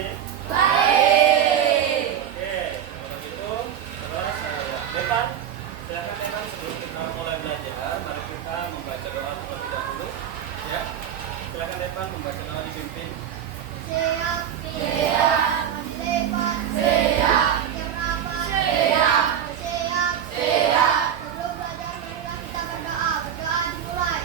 baik? Baik. Oke, kalau gitu terus Depan, silakan Depan sebelum kita mulai belajar, mari kita membaca doa terlebih dahulu. Ya, silakan Depan membaca doa dipimpin. Siap. Siap. Depan. Siap. Kenapa? Siap. Siap. Siap. Sebelum belajar marilah kita berdoa. Berdoa dimulai.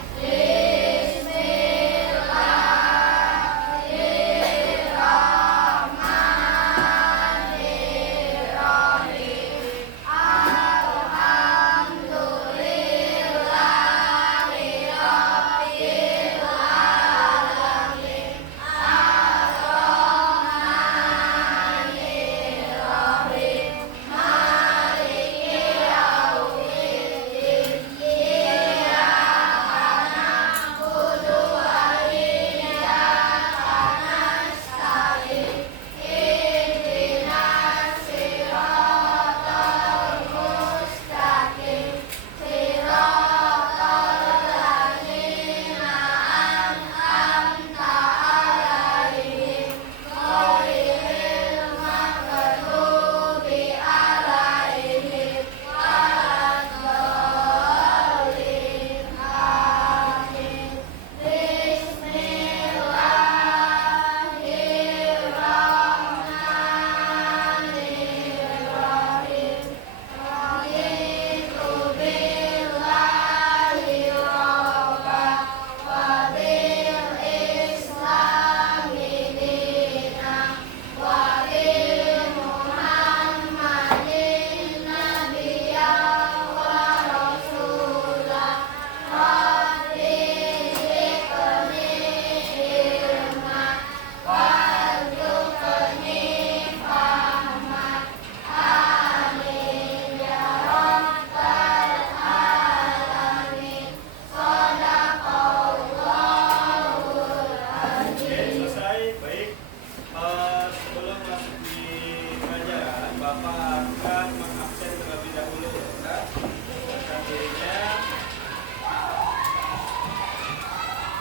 Oke, selesai. Baik. Sebelum masuk di pelajaran, Bapak akan mengabsen terlebih dahulu ya. Silakan dirinya.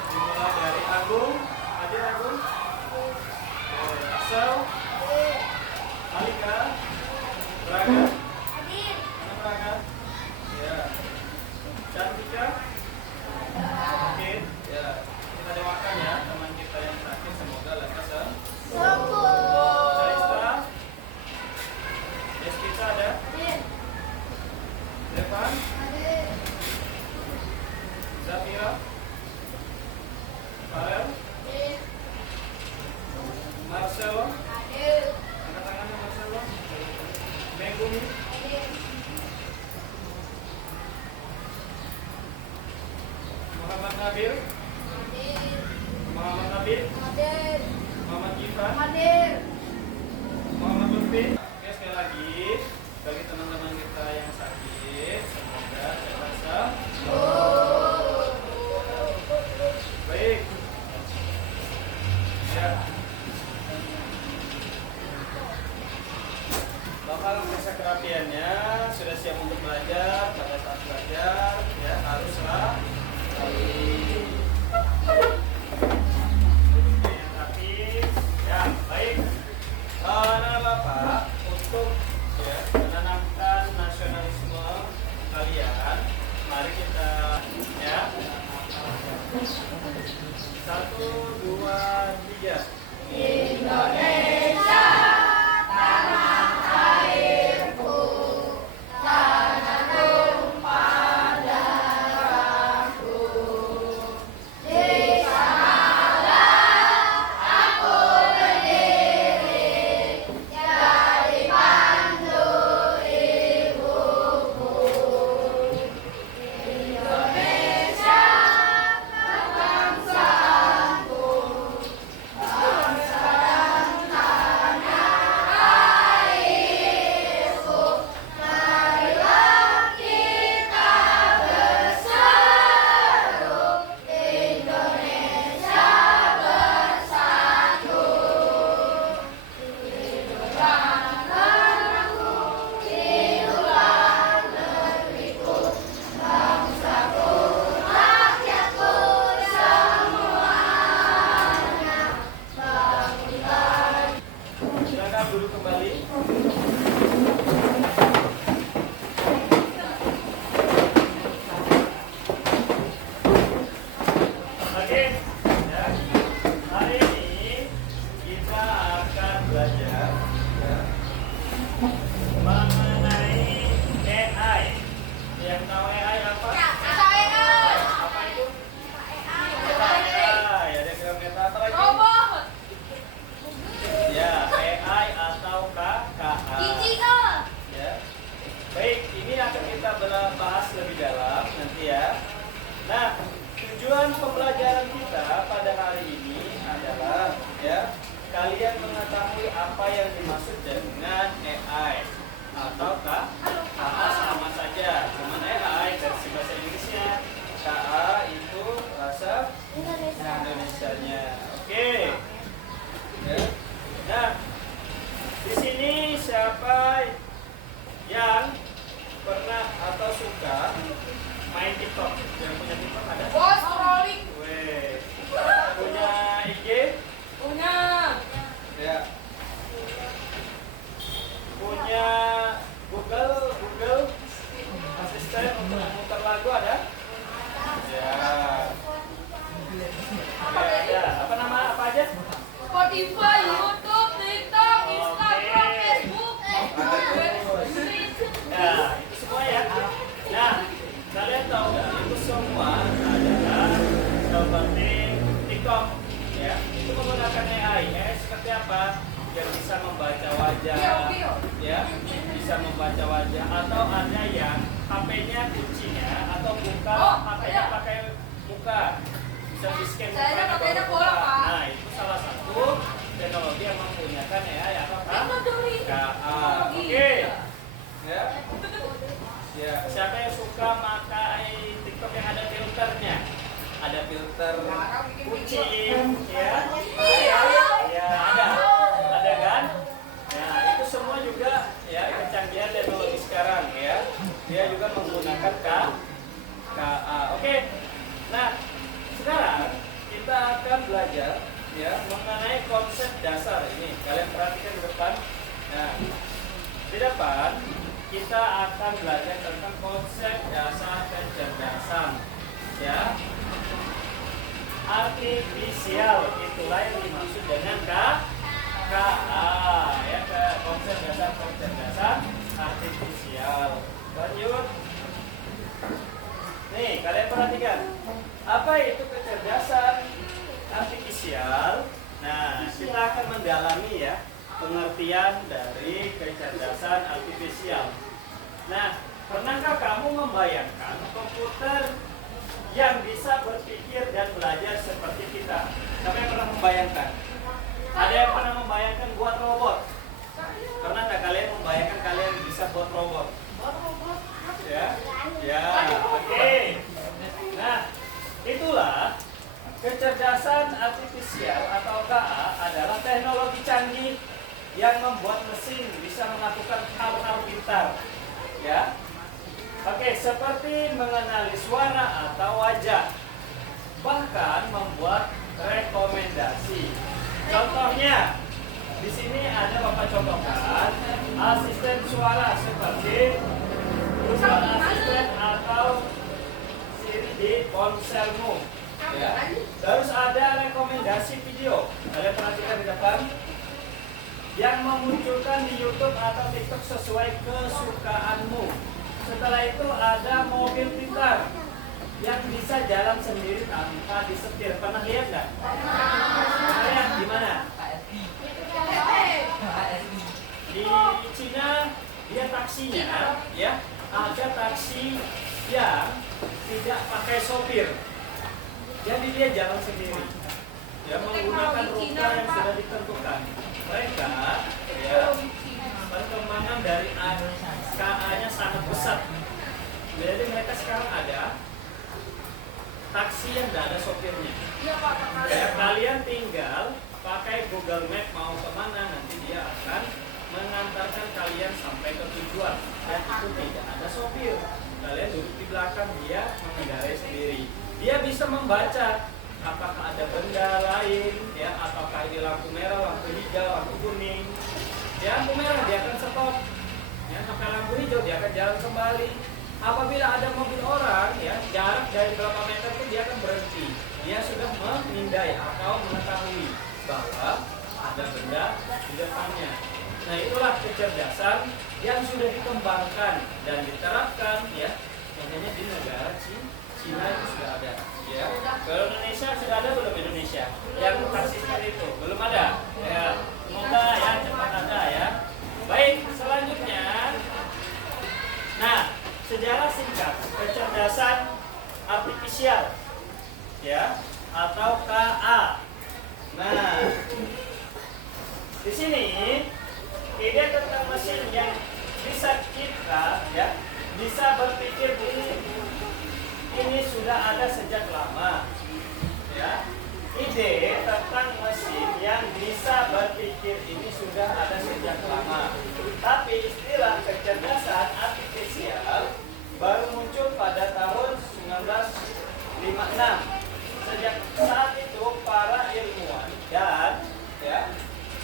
Dimulai dari Agung. Hadir Agung. Oke, Asal. Alika. Braga. Mana Braga? Ya. Cantika. Oke, ya. Kita doakan ya teman kita yang sakit, semoga lekas Sembuh. Arista. Deskita ada? Devan. Zafira. Farel. Marcelo. Angkat tangannya Marcelo. Megumi. Muhammad Nabil. Muhammad Nabil. Muhammad Gifran. Muhammad Lutfi. Oke, sekali lagi bagi teman-teman kita yang sakit, semoga cepat sembuh. Baik. Ya. Bapak memeriksa kerapiannya, sudah siap untuk belajar. Pada saat belajar, ya haruslah ya, baik. Nah, Bapak untuk ya menanamkan nasionalisme kalian, mari kita ya 1, 2, 3. Indonesia, tanah airku, tanah tumpah darahku. Di sanalah aku berdiri, jadi pandu ibuku. Indonesia, bangsaku, kalian mengetahui apa yang dimaksud dengan AI atau KA sama saja, cuman AI versi bahasa Inggrisnya, KA itu bahasa Indonesianya. Oke. Ya. Nah, di sini siapa yang pernah atau suka main TikTok? Yang punya TikTok ada? Bos scrolling. Weh. Punya IG? Punya. Ya. Punya Google Asisten untuk memutar lagu ada? Ya. Ya. Apa nama apa aja? Spotify, YouTube, TikTok, Instagram, Oke. Facebook. Ya, itu semua ya. Nah, kalian tahu nggak? Itu semua adalah seperti TikTok, ya. Itu menggunakan AI. AI seperti apa? Yang bisa membaca wajah, ya, bisa membaca wajah. Atau ada yang HP-nya kuncinya atau buka HP-nya pakai muka, bisa di scan Saya mukanya pakai baru bola, buka. Pak. Nah, itu salah satu teknologi yang menggunakan AI atau KA. Oke. Ya. Ya, siapa yang suka pakai TikTok yang ada filternya? Ada filter kucing, ya. Ya, ada kan? Ya, itu semua juga ya kecanggihan teknologi sekarang ya. Dia juga menggunakan KA. Oke. Nah, sekarang kita akan belajar ya mengenai konsep dasar ini. Kalian perhatikan di depan. Nah, di depan kita akan belajar tentang konsep dasar kecerdasan ya. Artifisial itulah yang dimaksud dengan KA ya, konsep dasar kecerdasan artifisial. Lanjut. Nih, kalian perhatikan. Apa itu kecerdasan artifisial? Nah, kita akan mendalami ya pengertian dari kecerdasan artifisial. Nah, pernahkah kamu membayangkan komputer yang bisa berpikir dan belajar seperti kita? Siapa yang pernah membayangkan? Ada yang pernah membayangkan buat robot? Pernah nggak kalian membayangkan kalian bisa buat robot? Ya, ya, oke. Nah, itulah kecerdasan artifisial atau KA adalah teknologi canggih yang membuat mesin bisa melakukan hal-hal pintar. Ya. Oke, seperti mengenali suara atau wajah. Bahkan membuat rekomendasi. Contohnya, di sini ada Bapak contohkan asisten suara seperti Google Assistant atau Siri di ponselmu. Ya. Terus ada rekomendasi video. Kalian perhatikan di depan. Yang memunculkan di YouTube atau TikTok sesuai kesukaanmu. Setelah itu ada mobil pintar yang bisa jalan sendiri tanpa disetir. Pernah lihat nggak? Pernah lihat di mana? Di Cina dia taksinya, ya ada taksi yang tidak pakai sopir. Jadi dia jalan sendiri. Dia menggunakan rute yang sudah ditentukan. Mereka ya perkembangan dari KA-nya sangat besar. Jadi mereka sekarang ada taksi yang tidak ada sopirnya. Ya, kalian tinggal pakai Google Map mau kemana, nanti dia akan mengantarkan kalian sampai ke tujuan. Dan itu tidak ada sopir. Kalian duduk di belakang, dia mengendarai sendiri. Dia bisa membaca apakah ada benda lain, ya, apakah ini lampu merah, lampu hijau, lampu kuning. Ya, lampu merah dia akan stop. Ya, sampai lampu hijau dia akan jalan kembali. Apabila ada mobil orang, ya, jarak dari berapa meter itu dia akan berhenti. Dia sudah memindai atau mengetahui bahwa ada benda di depannya. Nah, itulah kecerdasan yang sudah dikembangkan dan diterapkan, ya, makanya di negara Cina itu sudah ada. Ya, kalau Indonesia sudah ada belum Indonesia? Yang taksi seperti itu belum ada. Ya, semoga ya cepat ada ya. Baik, selanjutnya. Nah, sejarah singkat kecerdasan artifisial, ya, atau KA. Nah, berpikir ini sudah ada sejak lama. Tapi istilah kecerdasan artifisial baru muncul pada tahun 1956. Sejak saat itu para ilmuwan dan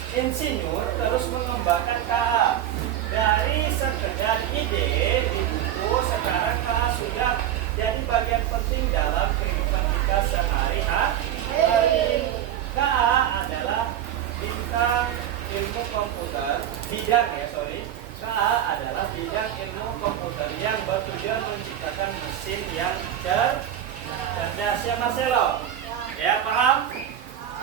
insinyur terus mengembangkan KA. Dari sekedar ide di buku, sekarang KA sudah jadi bagian penting dalam kehidupan kita sehari-hari. KA adalah bidang ilmu komputer, KA adalah bidang ilmu komputer yang bertujuan menciptakan mesin yang cerdas. Ya Marcelo? Ya paham?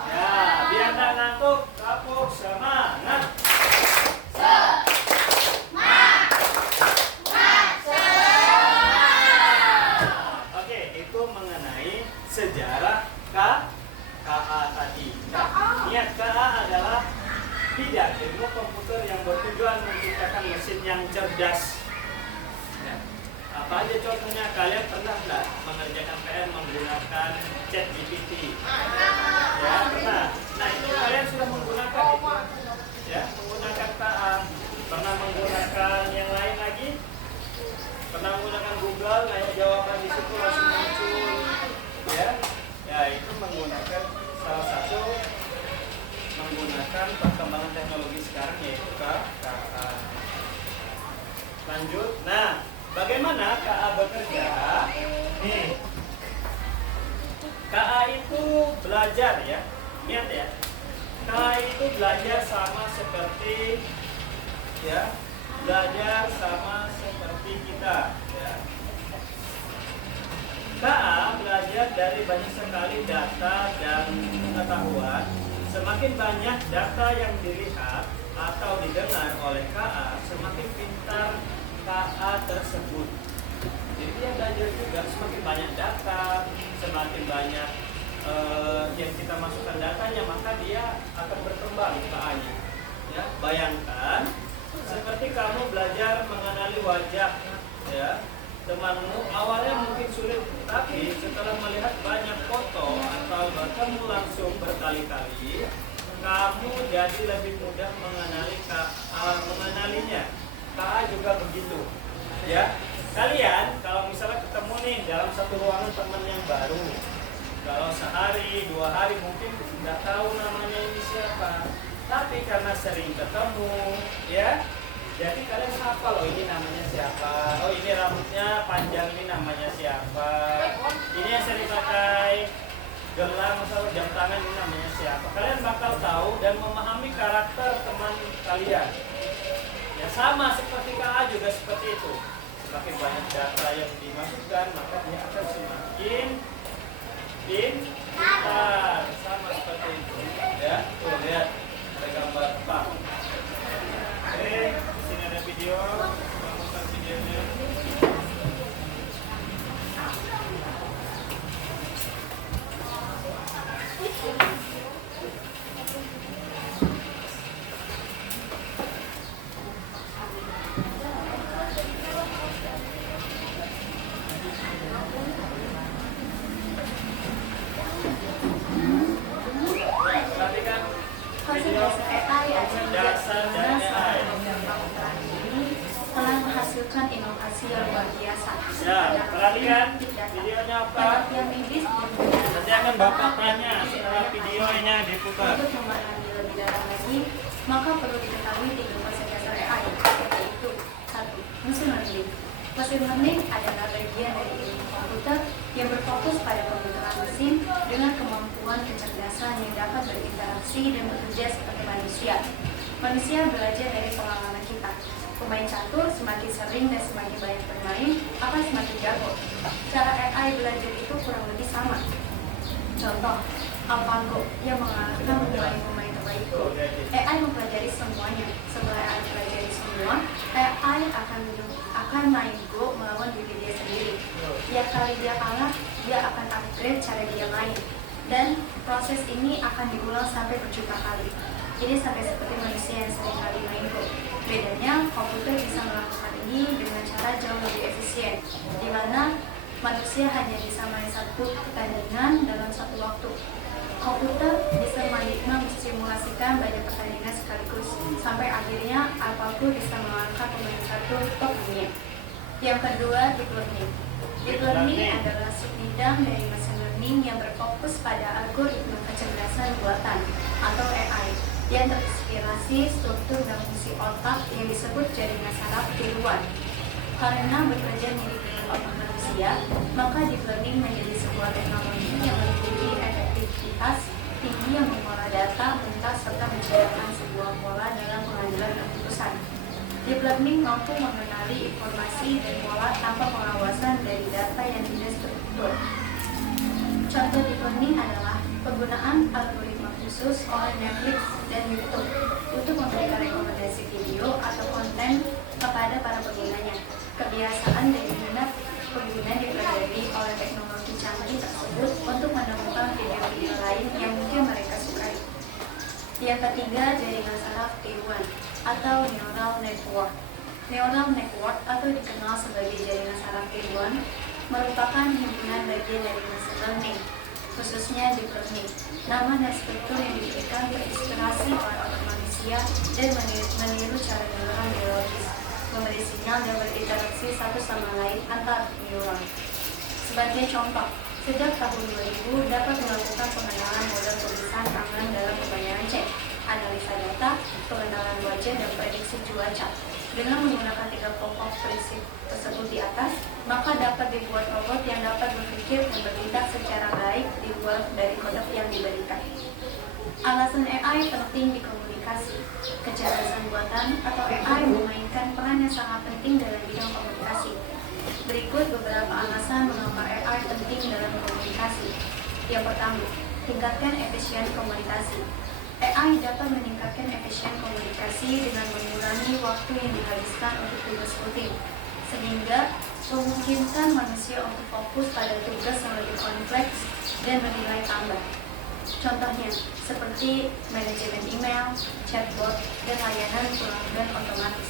Ya, biar tak ngantuk, kapuk semangat. Oke, itu mengenai sejarah KA tadi. Niat KA adalah bidang ilmu komputer yang bertujuan menciptakan mesin yang cerdas. Ya. Apa aja contohnya? Kalian pernah nggak mengerjakan PR menggunakan ChatGPT? Ya, pernah. Nah, itu kalian sudah menggunakan itu. Ya, menggunakan KA. Pernah menggunakan yang lain lagi? Pernah menggunakan Google, kayak jawaban di situ langsung muncul. Ya, itu menggunakan salah satu menggunakan perkembangan teknologi sekarang yaitu KA. Lanjut. Nah, bagaimana KA bekerja? Nih, KA itu belajar ya. Lihat ya. KA itu belajar sama seperti kita ya. KA belajar dari banyak sekali data dan pengetahuan. Semakin banyak data yang dilihat atau didengar oleh KA, semakin pintar KA tersebut. Jadi dia belajar juga, semakin banyak data, semakin banyak yang kita masukkan datanya, maka dia akan berkembang KA-nya. Ya, bayangkan seperti kamu belajar mengenali wajah ya temanmu, awalnya mungkin sulit, tapi setelah melihat banyak foto atau bertemu langsung berkali-kali, kamu jadi lebih mudah mengenalinya. KA juga begitu. Ya, kalian kalau misalnya ketemu nih dalam satu ruangan teman yang baru, kalau sehari, 2 hari mungkin nggak tahu namanya ini siapa, tapi karena sering ketemu, ya. Jadi kalian hafal, oh ini namanya siapa, oh ini rambutnya panjang, ini namanya siapa, ini yang sering pakai gelang atau jam tangan, ini namanya siapa. Kalian bakal tahu dan memahami karakter teman kalian. Ya sama seperti KA juga seperti itu. Semakin banyak data yang dimasukkan, maka dia akan semakin pintar. Sama seperti itu. Ya, tuh lihat ada gambar Pak. Oke, sini ada video, bamukan videonya. Perhatikan video dasar dari AI. Telah menghasilkan inovasi yang luar biasa. Ya, perhatikan videonya apa? Pengertian medis Nanti akan Bapak tanya setelah videonya diputar. untuk memahami lebih dalam lagi, maka perlu diketahui 3 konsep dasar AI, yaitu 1. Machine learning. Machine learning adalah bagian dari ilmu komputer yang berfokus pada pembentukan mesin dengan kemampuan kecerdasan yang dapat berinteraksi dan bekerja seperti manusia. Manusia belajar dari pengalaman kita. Pemain catur semakin sering dan semakin banyak bermain, akan semakin jago. Cara AI belajar itu kurang lebih sama. Contoh, AlphaGo yang mengalahkan pemain terbaik Go. AI mempelajari semuanya. Setelah AI mempelajari semua, AI akan main Go melawan diri dia sendiri. Tiap kali dia kalah, dia akan upgrade cara dia main. Dan proses ini akan diulang sampai berjuta kali. Ini sampai seperti manusia yang sering kali main Go. Bedanya, komputer bisa melakukan ini dengan cara jauh lebih efisien, di mana manusia hanya bisa main satu pertandingan dalam satu waktu. Komputer bisa memsimulasikan banyak pertandingan sekaligus, sampai akhirnya AlphaGo bisa mengalahkan pemain satu top dunia. Yang kedua, deep learning. Deep learning adalah subbidang dari machine learning yang berfokus pada algoritma kecerdasan buatan atau AI yang terinspirasi struktur dan fungsi otak yang disebut jaringan saraf tiruan. Karena bekerja mirip dengan otak manusia, maka deep learning menjadi sebuah teknologi yang memiliki efektivitas tinggi yang mengolah data mentah serta menciptakan sebuah pola dalam pengambilan keputusan. Deep learning mampu mengenali informasi dan pola tanpa pengawasan dari data yang tidak struktur. Contoh deep learning adalah penggunaan algoritma khusus oleh Netflix dan YouTube untuk memberikan rekomendasi video atau konten kepada para penggunanya. Kebiasaan dan minat pengguna dipelajari oleh teknologi canggih tersebut untuk menemukan video-video lain yang mungkin mereka sukai. Yang ketiga, jaringan saraf tiruan atau neural network. Neural network atau dikenal sebagai jaringan saraf tiruan merupakan himpunan bagian dari machine learning, khususnya deep learning. Nama dan struktur yang diberikan terinspirasi oleh otak manusia dan meniru cara neuron biologis, memberi sinyal dan berinteraksi satu sama lain antar neuron. Sebagai contoh, sejak tahun 2000 dapat melakukan pengenalan model tulisan tangan dalam kebanyakan cek, analisa data, pengenalan wajah, dan prediksi cuaca. Dengan menggunakan 3 pokok prinsip tersebut di atas, maka dapat dibuat robot yang dapat berpikir dan bertindak secara baik di luar dari kode yang diberikan. Alasan AI penting di komunikasi. Kecerdasan buatan atau AI memainkan peran yang sangat penting dalam bidang komunikasi. Berikut beberapa alasan mengapa AI penting dalam komunikasi. Yang pertama, tingkatkan efisiensi komunikasi. AI dapat meningkatkan efisien komunikasi dengan mengurangi waktu yang dihabiskan untuk tugas rutin, sehingga memungkinkan manusia untuk fokus pada tugas yang lebih kompleks dan bernilai tambah. Contohnya, seperti manajemen email, chatbot, dan layanan pelanggan otomatis.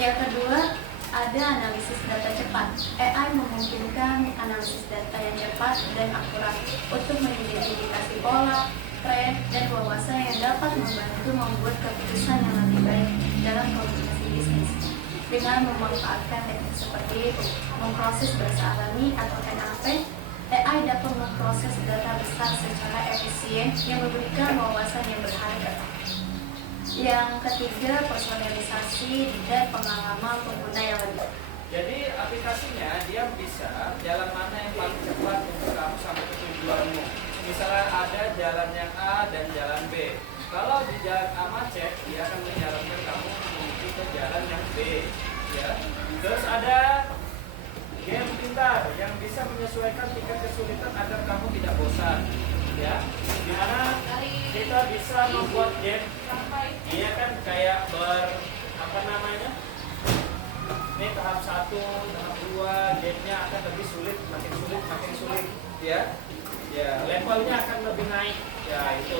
Yang kedua, ada analisis data cepat. AI memungkinkan analisis data yang cepat dan akurat untuk mengidentifikasi pola, tren, dan wawasan yang dapat membantu membuat keputusan yang lebih baik dalam komunikasi bisnis. Dengan memanfaatkan teknik seperti memproses bahasa alami atau NLP, AI dapat memproses data besar secara efisien yang memberikan wawasan yang berharga. Yang ketiga, personalisasi dan pengalaman pengguna yang lebih. Jadi aplikasinya dia bisa jalan mana yang paling cepat untuk kamu sampai ke tujuanmu. Misalnya ada jalan yang A dan jalan B. Kalau di jalan A macet, dia akan menyarankan kamu menuju ke jalan yang B. Ya. Terus ada game pintar yang bisa menyesuaikan tingkat kesulitan agar kamu tidak bosan. Ya, dimana kita bisa membuat game. Dia kan kayak ini tahap 1, tahap 2, gamenya akan lebih sulit, makin sulit, ya. Ya, levelnya akan lebih naik. Ya, itu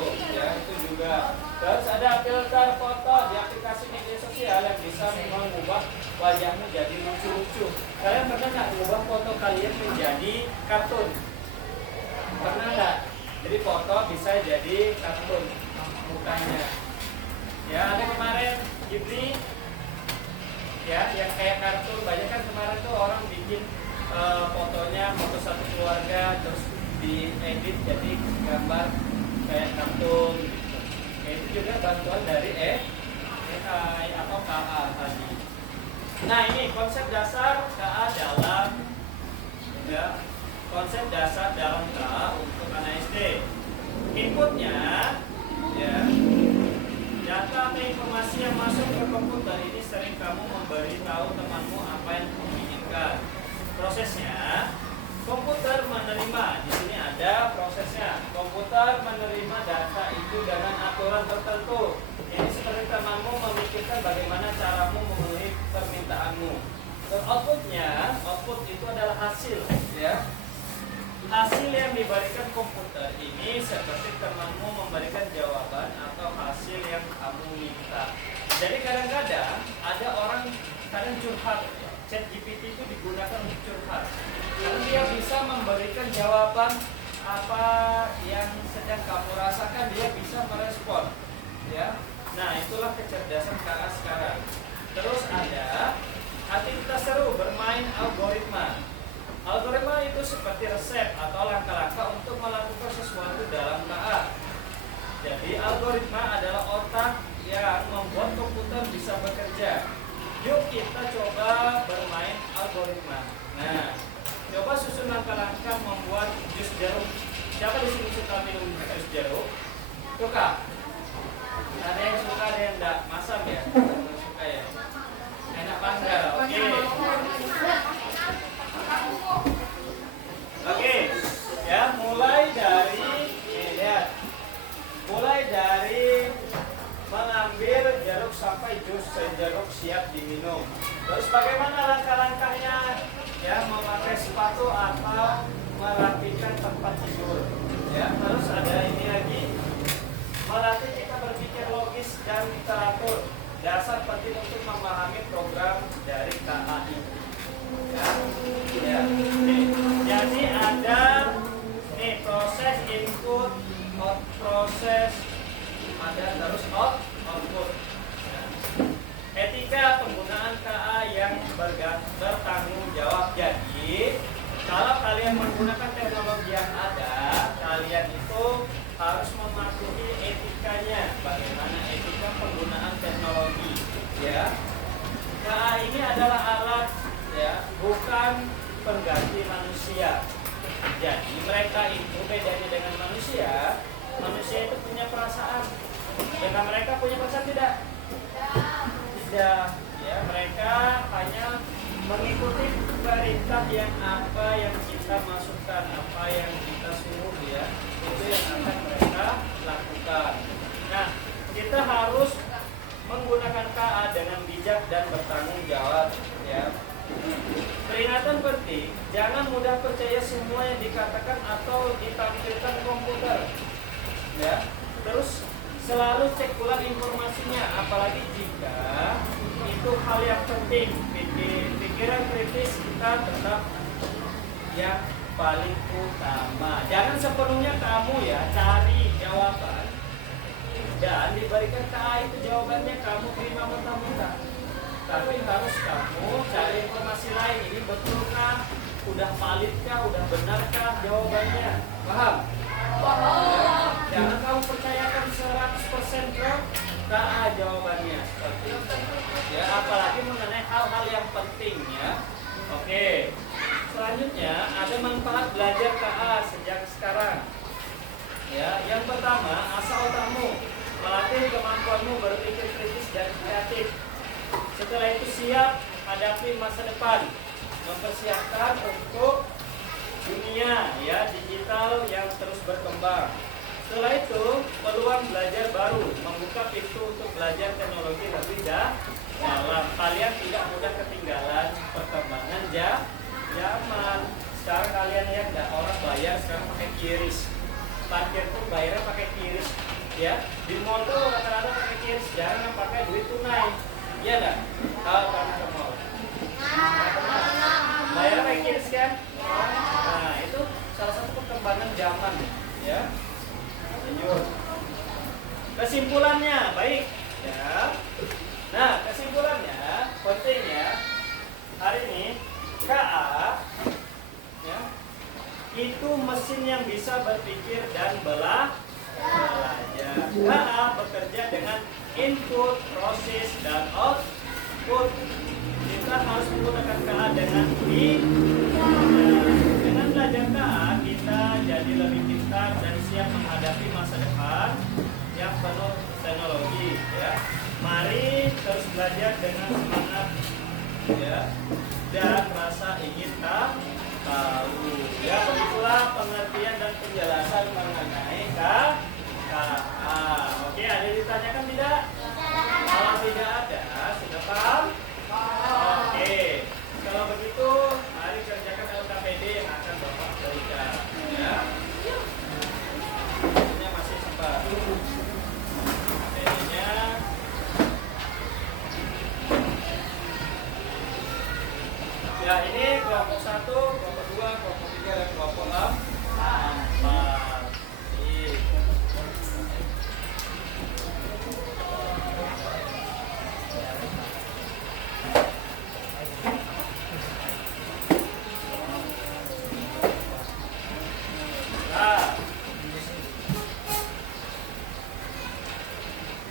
juga. Terus ada filter foto di aplikasi media sosial yang bisa mengubah wajahmu jadi lucu-lucu. Kalian pernah nggak mengubah foto kalian menjadi kartun? Pernah nggak? Jadi foto bisa jadi kartun mukanya. Ya, ada kemarin Ghibli, ya, yang kayak kartun. Banyak kan kemarin tuh orang bikin fotonya, foto satu keluarga, terus diedit jadi gambar kayak kartun gitu. Ya, itu juga bantuan dari AI atau KA tadi. Nah, ini konsep dasar KA dalam konsep dasar dalam KA untuk anak SD. Inputnya, ya, data atau informasi yang masuk ke komputer ini sering kamu memberitahu temanmu apa yang kamu inginkan. Prosesnya, komputer menerima, di sini ada prosesnya. Komputer menerima data itu dengan aturan tertentu. Ini seperti temanmu memikirkan bagaimana caramu memenuhi permintaanmu. Dan output itu adalah hasil, ya. Hasil yang diberikan komputer ini seperti temanmu memberikan jawaban atau hasil yang kamu minta. Jadi kadang-kadang ada orang kadang curhat, ya. ChatGPT itu digunakan untuk curhat. Karena dia bisa memberikan jawaban apa yang yang kamu rasakan dia bisa merespon, ya. Nah, itulah kecerdasan KA sekarang. Terus ada aktivitas seru bermain algoritma. Algoritma itu seperti resep atau langkah-langkah untuk melakukan sesuatu dalam KA. Jadi algoritma adalah otak yang membuat komputer bisa bekerja. Yuk kita coba bermain algoritma. Nah, coba susun langkah-langkah membuat jus jeruk. Siapa di sini suka minum jus jeruk? Suka? Ada yang suka, ada yang enggak. Masam ya? Yang suka ya? Enak banget. Oke. Oke. Ya, mulai dari lihat. Mulai dari mengambil jeruk sampai jus jeruk siap diminum. Terus bagaimana langkah-langkahnya? Ya, memakai sepatu atau merapikan tempat tidur. Ya, terus ada ini lagi. Melatih kita berpikir logis dan teratur. Dasar penting untuk memahami program dari KAI. Ya, ya. Jadi ada nih proses input, proses ada terus output. Ya. Etika penggunaan KA yang bertanggung jawab. Jadi kalau kalian menggunakan teknologi yang ada, kalian itu harus mematuhi etikanya. Bagaimana etika penggunaan teknologi? Ya, KA ini adalah alat, ya, bukan pengganti manusia. Jadi mereka itu bedanya dengan manusia. Manusia itu punya perasaan. Dengan mereka punya perasaan tidak? Tidak. Ya, mereka hanya mengikuti perintah yang apa yang kita masukkan, apa yang kita suruh, ya. Itu yang akan mereka lakukan. Nah, kita harus menggunakan KA dengan bijak dan bertanggung jawab, ya. Peringatan penting, jangan mudah percaya semua yang dikatakan atau ditampilkan komputer. Ya. Terus selalu cek ulang informasinya, apalagi jika itu hal yang penting. Pikiran kritis kita tetap yang paling utama. Jangan sepenuhnya kamu ya cari jawaban dan diberikan KA itu jawabannya kamu terima mentah-mentah. Tapi harus kamu cari informasi lain. Ini betulkah? Udah validkah? Udah benarkah jawabannya? Paham? Ya. Jangan kamu percayakan 100% ke KA jawabannya. Seperti itu. Ya, apalagi mengenai hal-hal yang penting, ya. Oke. Selanjutnya ada manfaat belajar KA sejak sekarang. Ya, yang pertama, asal otakmu, melatih kemampuanmu berpikir kritis dan kreatif. Setelah itu siap hadapi masa depan, mempersiapkan untuk dunia, ya, digital yang terus berkembang. Setelah itu peluang belajar baru, membuka pintu untuk belajar teknologi lebih dalam. Kalian tidak mudah ketinggalan perkembangan zaman. Sekarang kalian lihat nggak, orang bayar sekarang pakai QRIS, parkir pun bayarnya pakai QRIS, ya. Di mall tuh rata-rata pakai QRIS, jarang yang pakai duit tunai. Iya nggak? Kalau kamu ke mall, bayar pakai QRIS kan? Nah, itu salah satu perkembangan zaman, ya. Lanjut. Kesimpulannya baik, ya. Nah, kesimpulannya penting, ya. Hari ini KA, ya, itu mesin yang bisa berpikir dan belajar. KA bekerja dengan input, proses, dan output. Kita harus menggunakan KA dengan bijak. Dengan belajar KA, kita jadi lebih pintar dan siap menghadapi masa depan yang penuh teknologi, ya. Mari terus belajar dengan semangat, ya, dan rasa ingin tahu. Ya, begitulah pengertian dan penjelasan mengenai KA. Oke, ada yang ditanyakan tidak? Kalau tidak ada, sudah paham? Oke, kalau begitu mari kerjakan LKPD yang akan Bapak berikan, ya. Ini masih sempat. LKPD-nya ya, ini kelompok 1, kelompok 2, kelompok 3, dan kelompok 4.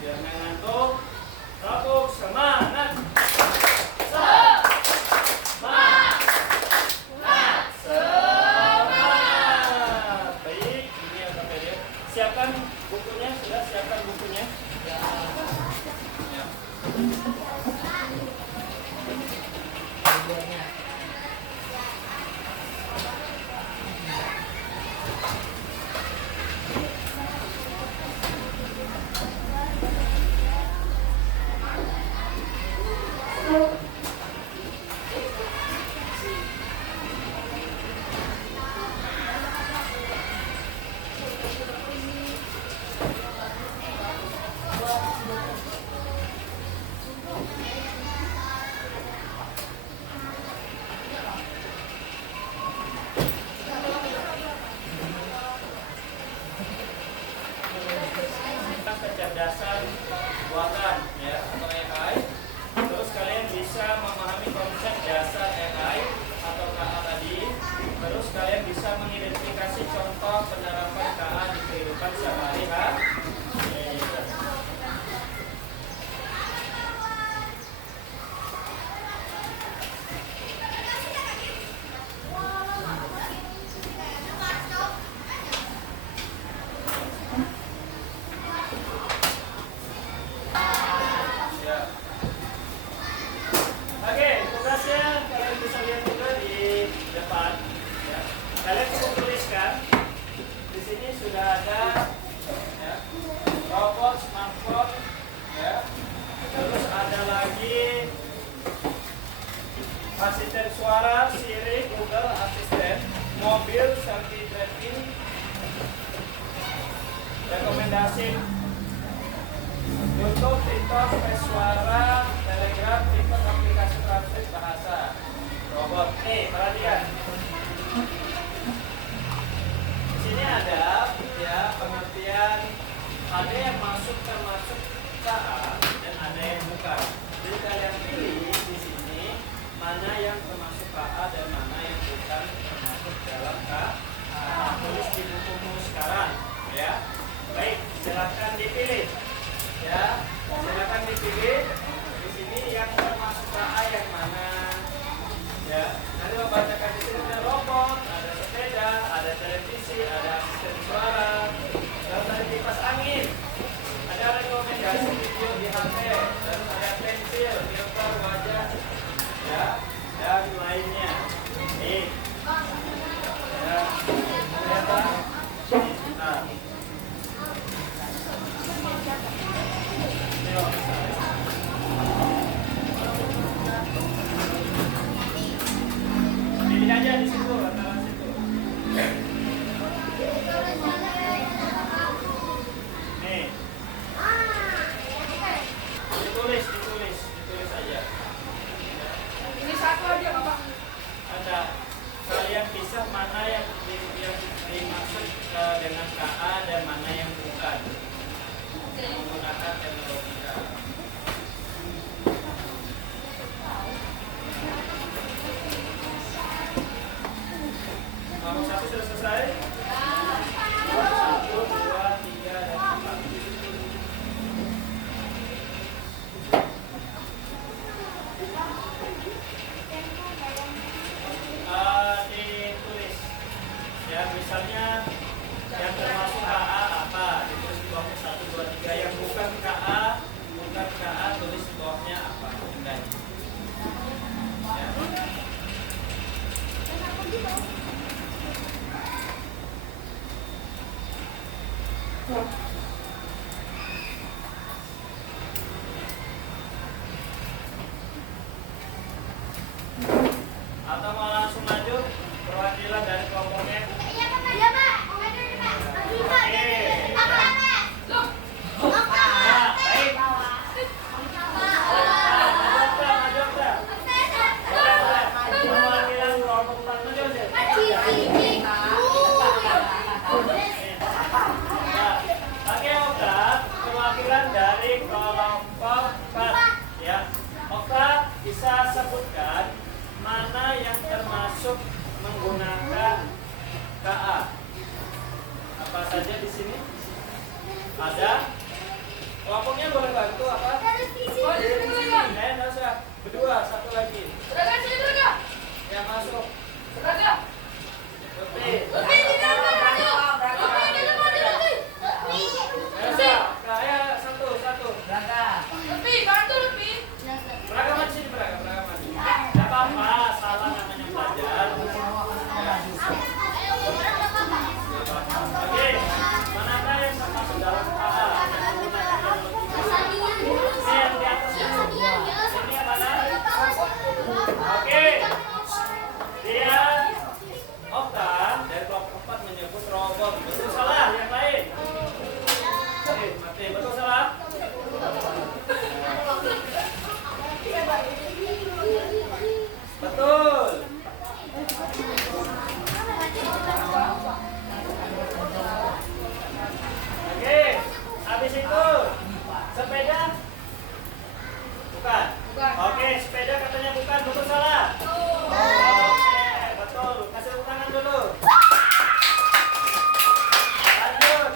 Jangan ngantuk. Kelompok semangat. Semangat. Baik, ini apa tadi? Siapkan bukunya, sudah siapkan bukunya. Ya. Kecerdasan buatan ya atau AI. Terus kalian bisa memahami konsep dasar AI atau KA tadi. Terus kalian bisa mengidentifikasi contoh penerapan KA di kehidupan sehari-hari. Oke, tugasnya kalian bisa lihat juga di depan. Ya. Kalian cukup tuliskan. Di sini sudah ada ya, robot, smartphone, ya. Terus ada lagi asisten suara, Siri, Google Asisten, mobil, selfie driving, rekomendasi YouTube, TikTok, tes suara, Telegram, TikTok, aplikasi translate bahasa, robot. Nih, perhatian. Di sini ada ya pengertian, ada yang masuk termasuk KA dan ada yang bukan. Jadi kalian pilih di sini mana yang termasuk KA dan mana yang bukan termasuk dalam KA. Tulis di bukumu sekarang, ya. Baik, silakan dipilih. Ya, silakan dipilih. Di sini yang termasuk KA yang mana? Ya, nanti membacakan di sini ada robot, ada sepeda, ada televisi, ada asisten suara, dan ada kipas angin, ada rekomendasi video di HP, dan ada pensil, filter wajah, ya, dan lainnya. Nih, ya, kelihatan? Nah. Pilih aja di situ, antara situ. Nih. Ditulis aja. Ini satu aja, Bapak. Ada kalian pisah mana yang dimaksud dengan KA dan mana yang bukan. Menggunakan teknologi KA. Nomor 1 sudah selesai? 1, 2, 3, dan 4. Ditulis. Ya, misalnya yang termasuk KA apa? Ditulis di bawahnya 1, 2, 3. Yang bukan KA, tulis di bawahnya apa? Dan. Ya. Atau mau langsung maju perwakilan dari kelompoknya? Iya Pak. Oke. Loh, Nah, baik. Maju. Perwakilan kelompok 4 maju aja. Nah, pakai Oka, perwakilan dari kelompok 4 ya. Oka bisa sebutkan mana yang termasuk menggunakan KA. Apa saja di sini? Ada Kelompoknya boleh bantu apa? Oh, di sini dulu ya. Nggak usah. Berdua, satu lagi. Seragam sini dulu kak. Yang masuk. Seragam. Lutfi. Lebih di dalam maju. Lebih di dalam maju lebih. Elsa, Kaya satu. Lebih bantu lebih. Beragam aja sini, beragam aja. Nggak apa-apa, salah namanya belajar. Oke, manakah yang masuk dalam KA? Ini yang di atas ya. Ini yang mana? Oke. Dia Okta dari kelompok 4 menyebut robot. Betul salah? Yang lain? Mati. Betul salah? Betul. Oke, habis itu sepeda bukan. Oke, sepeda katanya bukan, betul salah? Oke, betul. Kasih tepuk tangan dulu. Lanjut.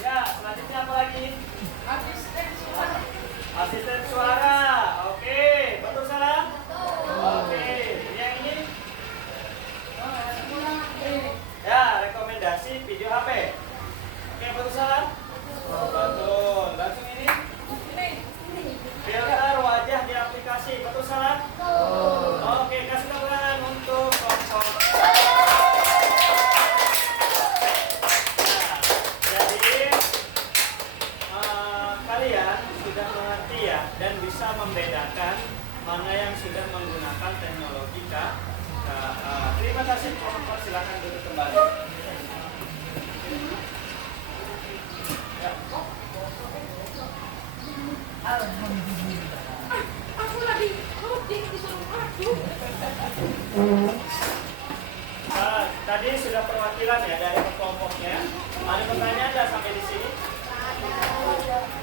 Ya, selanjutnya apa lagi? Asisten suara. Oke, betul salah? Oke, yang ini? Ya, rekomendasi video HP. Oke, betul salah? Betul. Langsung ini? Filter wajah di aplikasi. Betul salah? Oke, kasih tepuk tangan untuk kelompok. Nah, jadi kalian sudah mengerti ya dan bisa membedakan mana yang sudah menggunakan teknologi KA. Terima kasih kelompok, silakan duduk kembali. Ya. Aku lagi loading disuruh maju. Tadi sudah perwakilan ya dari kelompoknya. Ada pertanyaan nggak sampai di sini?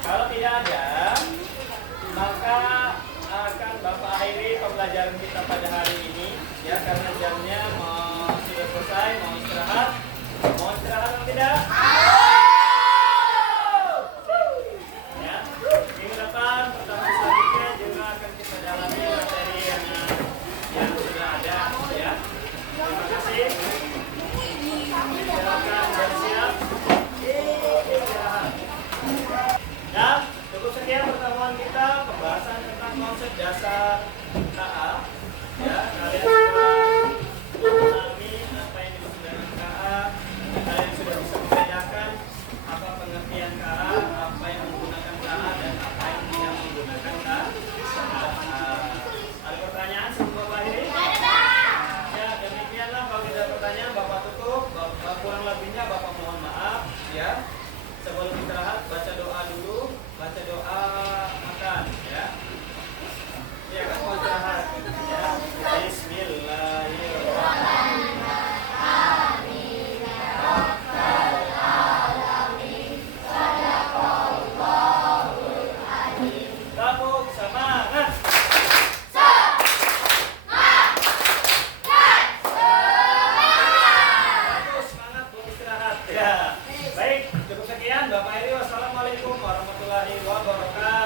Kalau tidak ada, maka akan Bapak akhiri pembelajaran kita pada hari ini ya, karena jamnya sudah selesai, mau istirahat atau tidak? Ya, minggu depan pertemuan selanjutnya juga akan kita dalami materi yang sudah ada ya. Terima kasih. Silakan bersiap. Istirahat. Ya, cukup sekian pertemuan kita pembahasan tentang konsep dasar KA. Ya, kalian sudah memahami apa yang dimaksud dengan KA. Kalian sudah bisa membedakan apa pengertian KA, apa yang menggunakan KA dan apa yang tidak menggunakan KA. Ada pertanyaan sebelum Bapak akhiri? Ya, demikianlah. Kalau tidak ada pertanyaan, Bapak tutup. Kurang lebihnya Bapak mohon maaf ya. Sebelum istirahat baca doa dulu, baca doa makan ya. Ya kan mau istirahat ya. Bismillahirrahmanirrahim. Tepuk semangat. Semangat buat istirahat ya. Baik, cukup sekian Bapak Eri. Wassalamualaikum warahmatullahi wabarakatuh.